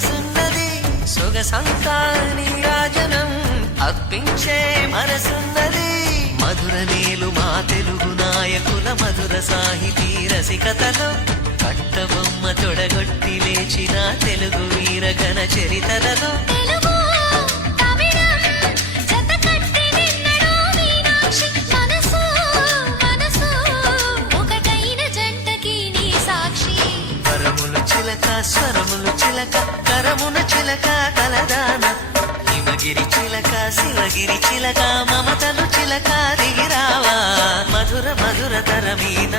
సొగసున్నది సొగసంతా నీరాజనం అర్పించే మనసున్నది మధుర నేలు మా తెలుగు నాయకుల మధుర సాహితీ రసికతలో కట్టబొమ్మ తొడగొట్టి లేచిన తెలుగు వీరగణ చరితలలో స్వరములు చిలక కరమున చిలక కలదాన హిమగిరి చిలక శివగిరి చిలక మమతలు చిలక దిగిరావా మధుర మధుర తర మీద